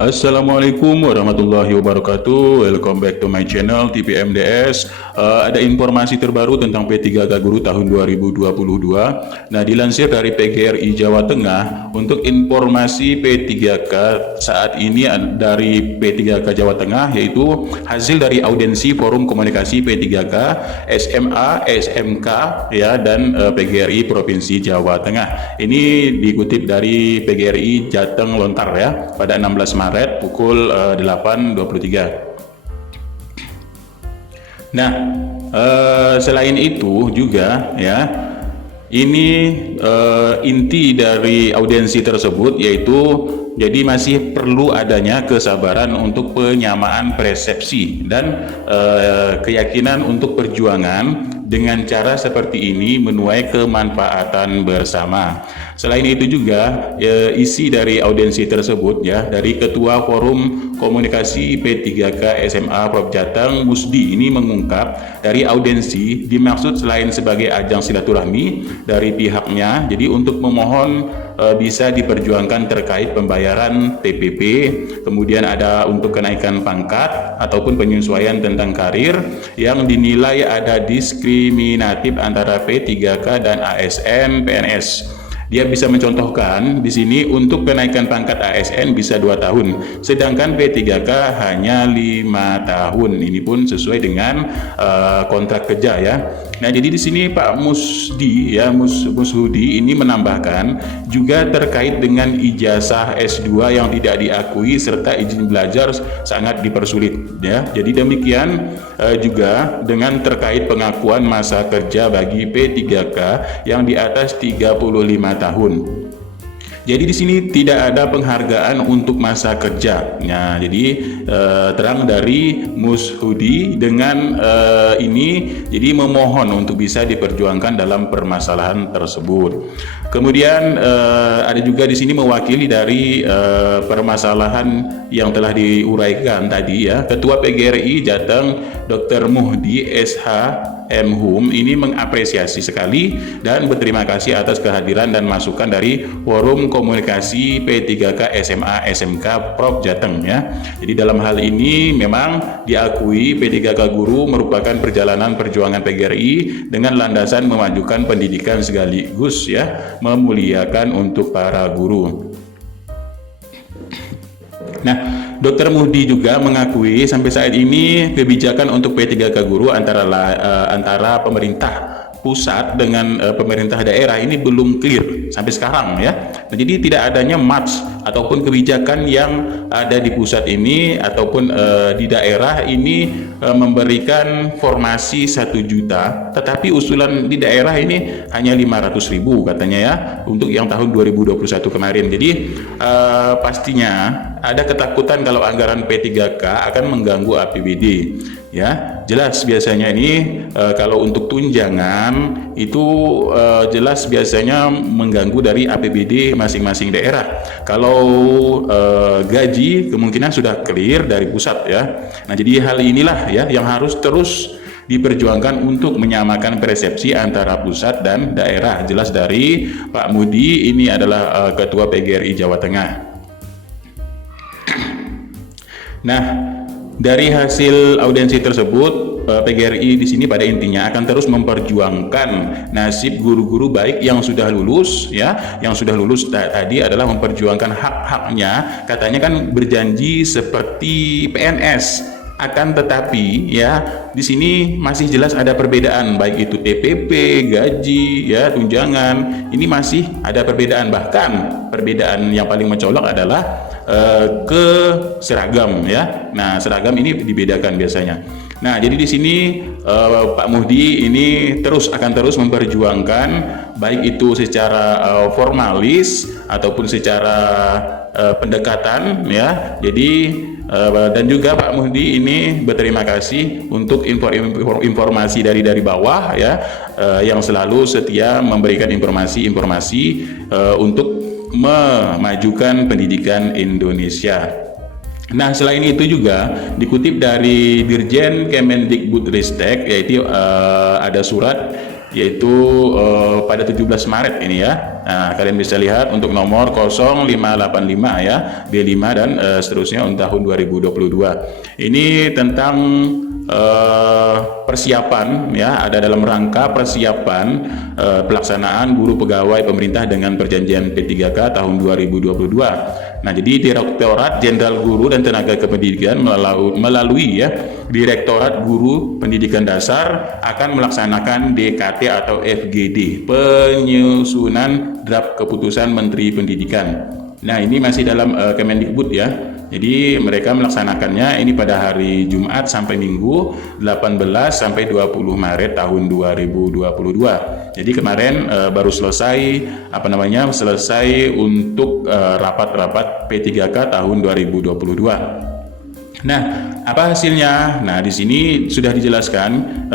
Assalamualaikum warahmatullahi wabarakatuh. Welcome back to my channel TPMDS. Ada informasi terbaru tentang P3K Guru tahun 2022. Nah, dilansir dari PGRI Jawa Tengah, untuk informasi P3K saat ini dari P3K Jawa Tengah, yaitu hasil dari audiensi Forum Komunikasi P3K, SMA, SMK ya, dan PGRI Provinsi Jawa Tengah. Ini dikutip dari PGRI Jateng Lontar ya, pada 16 Maret pukul 8.23. Nah, selain itu juga ya, ini inti dari audiensi tersebut yaitu jadi masih perlu adanya kesabaran untuk penyamaan persepsi dan keyakinan untuk perjuangan dengan cara seperti ini menuai kemanfaatan bersama. Selain itu juga isi dari audiensi tersebut ya, dari Ketua Forum Komunikasi P3K SMA Prof Jateng Musdi ini mengungkap dari audiensi dimaksud selain sebagai ajang silaturahmi dari pihaknya, jadi untuk memohon bisa diperjuangkan terkait pembayaran TPP, kemudian ada untuk kenaikan pangkat ataupun penyesuaian tentang karir yang dinilai ada diskriminatif antara P3K dan ASN PNS. Dia bisa mencontohkan di sini untuk kenaikan pangkat ASN bisa 2 tahun, sedangkan P3K hanya 5 tahun. Ini pun sesuai dengan kontrak kerja ya. Nah, jadi di sini Pak Musdi ya, Mushudi ini menambahkan juga terkait dengan ijazah S2 yang tidak diakui serta izin belajar sangat dipersulit ya. Jadi demikian juga dengan terkait pengakuan masa kerja bagi P3K yang di atas 35 tahun. Jadi di sini tidak ada penghargaan untuk masa kerja. Nah, jadi terang dari Mushudi dengan ini jadi memohon untuk bisa diperjuangkan dalam permasalahan tersebut. Kemudian ada juga di sini mewakili dari permasalahan yang telah diuraikan tadi ya, Ketua PGRI Jateng Dr. Muhdi SH M.Hum ini mengapresiasi sekali dan berterima kasih atas kehadiran dan masukan dari Forum Komunikasi P3K SMA SMK Prof Jateng ya. Jadi dalam hal ini memang diakui P3K Guru merupakan perjalanan perjuangan PGRI dengan landasan memajukan pendidikan sekaligus ya memuliakan untuk para guru. Nah, Dr. Muhdi juga mengakui sampai saat ini kebijakan untuk P3K Guru antara pemerintah pusat dengan pemerintah daerah ini belum clear sampai sekarang ya. Nah, jadi tidak adanya match ataupun kebijakan yang ada di pusat ini ataupun di daerah ini memberikan formasi 1 juta, tetapi usulan di daerah ini hanya 500.000 katanya ya untuk yang tahun 2021 kemarin. Jadi pastinya ada ketakutan kalau anggaran P3K akan mengganggu APBD ya. Jelas biasanya ini kalau untuk tunjangan itu jelas biasanya mengganggu dari APBD masing-masing daerah. Kalau gaji kemungkinan sudah clear dari pusat ya. Nah, jadi hal inilah ya yang harus terus diperjuangkan untuk menyamakan persepsi antara pusat dan daerah. Jelas dari Pak Mudi ini adalah Ketua PGRI Jawa Tengah. Nah, dari hasil audiensi tersebut, PGRI di sini pada intinya akan terus memperjuangkan nasib guru-guru baik yang sudah lulus ya, yang sudah lulus tadi adalah memperjuangkan hak-haknya. Katanya kan berjanji seperti PNS. Akan tetapi ya di sini masih jelas ada perbedaan, baik itu TPP, gaji ya, tunjangan, ini masih ada perbedaan. Bahkan perbedaan yang paling mencolok adalah ke seragam ya. Nah, seragam ini dibedakan biasanya. Nah, jadi di sini Pak Muhdi ini akan terus memperjuangkan baik itu secara formalis ataupun secara pendekatan ya. Jadi dan juga Pak Muhdi ini berterima kasih untuk informasi dari bawah ya, yang selalu setia memberikan informasi untuk memajukan pendidikan Indonesia. Nah, selain itu juga dikutip dari Dirjen Kemendikbudristek, yaitu ada surat yaitu pada 17 Maret ini ya, Nah, kalian bisa lihat untuk nomor 0585 ya, B5 dan seterusnya untuk tahun 2022. Ini tentang persiapan ya, ada dalam rangka persiapan pelaksanaan guru pegawai pemerintah dengan perjanjian P3K tahun 2022. Nah, jadi Direktorat Jenderal Guru dan Tenaga Kependidikan melalui ya Direktorat Guru Pendidikan Dasar akan melaksanakan DKT atau FGD, penyusunan draft keputusan Menteri Pendidikan. Nah, ini masih dalam Kemendikbud ya. Jadi mereka melaksanakannya ini pada hari Jumat sampai Minggu 18 sampai 20 Maret tahun 2022. Jadi kemarin baru selesai selesai untuk rapat-rapat P3K tahun 2022. Nah, apa hasilnya? Nah, di sini sudah dijelaskan,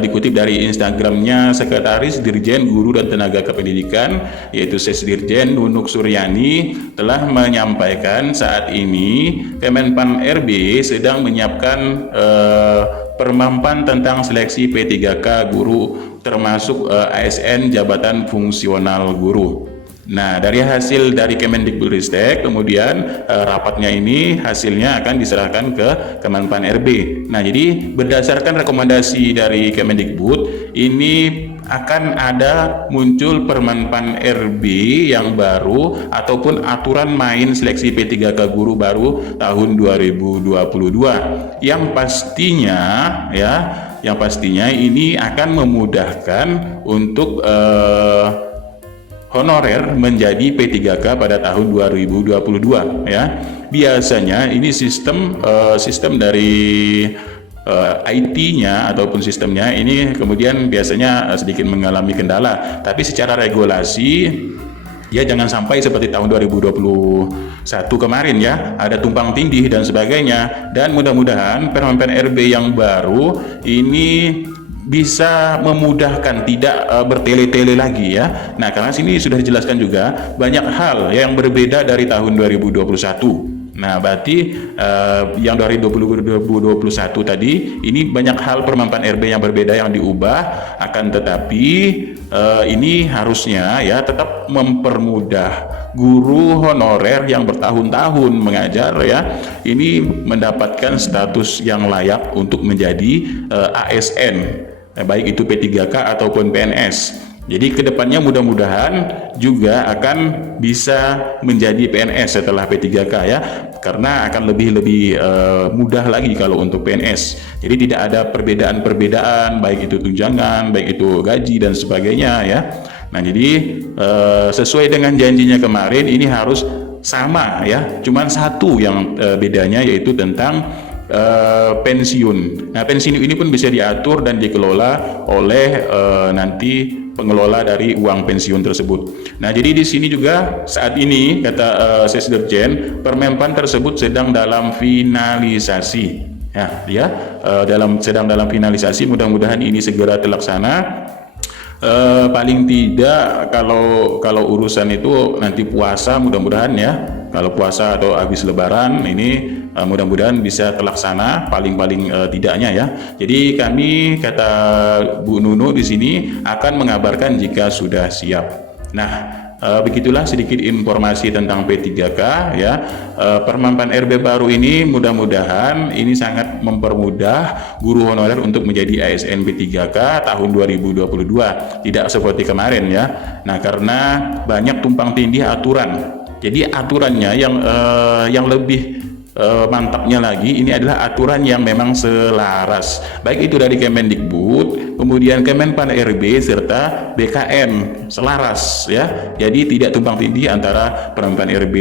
dikutip dari Instagramnya Sekretaris Dirjen Guru dan Tenaga Kependidikan, yaitu Sesdirjen Nunuk Suryani, telah menyampaikan saat ini Kemenpan RB sedang menyiapkan permampan tentang seleksi P3K guru, termasuk ASN jabatan fungsional guru. Nah, dari hasil dari Kemendikbudristek, kemudian rapatnya ini hasilnya akan diserahkan ke Kemenpan RB. Nah, jadi berdasarkan rekomendasi dari Kemendikbud, ini akan ada muncul Permenpan RB yang baru ataupun aturan main seleksi P3K guru baru tahun 2022 yang pastinya ini akan memudahkan untuk honorer menjadi P3K pada tahun 2022 ya. Biasanya ini sistem dari IT-nya ataupun sistemnya ini kemudian biasanya sedikit mengalami kendala, tapi secara regulasi ya jangan sampai seperti tahun 2021 kemarin ya, ada tumpang tindih dan sebagainya. Dan mudah-mudahan Permenpan RB yang baru ini bisa memudahkan, tidak bertele-tele lagi ya. Nah, karena sini sudah dijelaskan juga banyak hal yang berbeda dari tahun 2021. Nah, berarti yang dari 2021 tadi ini banyak hal Permenpan RB yang berbeda yang diubah, akan tetapi ini harusnya ya tetap mempermudah guru honorer yang bertahun-tahun mengajar ya, ini mendapatkan status yang layak untuk menjadi ASN. Baik itu P3K ataupun PNS. Jadi kedepannya mudah-mudahan juga akan bisa menjadi PNS setelah P3K ya, karena akan lebih mudah lagi kalau untuk PNS. Jadi tidak ada perbedaan baik itu tunjangan, baik itu gaji dan sebagainya ya. Nah, jadi sesuai dengan janjinya kemarin ini harus sama ya. Cuman satu yang bedanya yaitu tentang pensiun. Nah, pensiun ini pun bisa diatur dan dikelola oleh nanti pengelola dari uang pensiun tersebut. Nah, jadi di sini juga saat ini kata Sesdirjen, Permenpan tersebut sedang dalam finalisasi. Ya, sedang dalam finalisasi. Mudah-mudahan ini segera terlaksana. Paling tidak kalau urusan itu nanti puasa, mudah-mudahan ya, kalau puasa atau habis lebaran ini mudah-mudahan bisa terlaksana paling tidaknya ya. Jadi kami kata Bu Nunu di sini akan mengabarkan jika sudah siap. Nah, begitulah sedikit informasi tentang P3K ya. Permenpan RB baru ini mudah-mudahan ini sangat mempermudah guru honorer untuk menjadi ASN P3K tahun 2022. Tidak seperti kemarin ya. Nah, karena banyak tumpang tindih aturan. Jadi aturannya yang lebih mantapnya lagi ini adalah aturan yang memang selaras, baik itu dari Kemendikbud, kemudian Kemenpan RB serta BKN selaras ya. Jadi tidak tumpang tindih antara Permenpan RB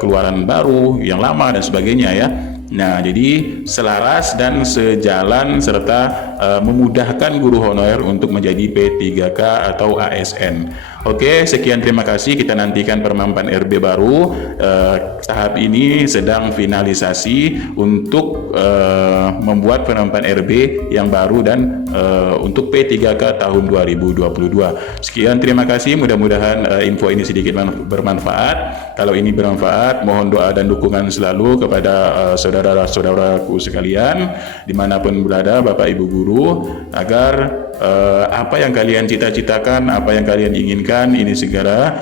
keluaran baru, yang lama dan sebagainya ya. Nah, jadi selaras dan sejalan serta memudahkan guru honorer untuk menjadi P3K atau ASN. Oke, sekian, terima kasih. Kita nantikan Permenpan RB baru. Tahap ini sedang finalisasi untuk membuat Permenpan RB yang baru dan untuk P3K tahun 2022. Sekian, terima kasih. Mudah-mudahan info ini sedikit bermanfaat. Kalau ini bermanfaat, mohon doa dan dukungan selalu kepada saudara-saudaraku sekalian dimanapun berada, Bapak Ibu guru, agar apa yang kalian cita-citakan, apa yang kalian inginkan doakan ini segera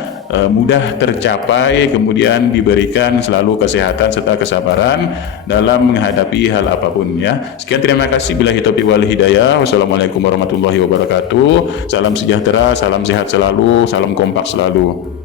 mudah tercapai, kemudian diberikan selalu kesehatan serta kesabaran dalam menghadapi hal apapun ya. Sekian, terima kasih. Billahi taufiq wal hidayah. Wassalamualaikum warahmatullahi wabarakatuh. Salam sejahtera, salam sehat selalu, salam kompak selalu.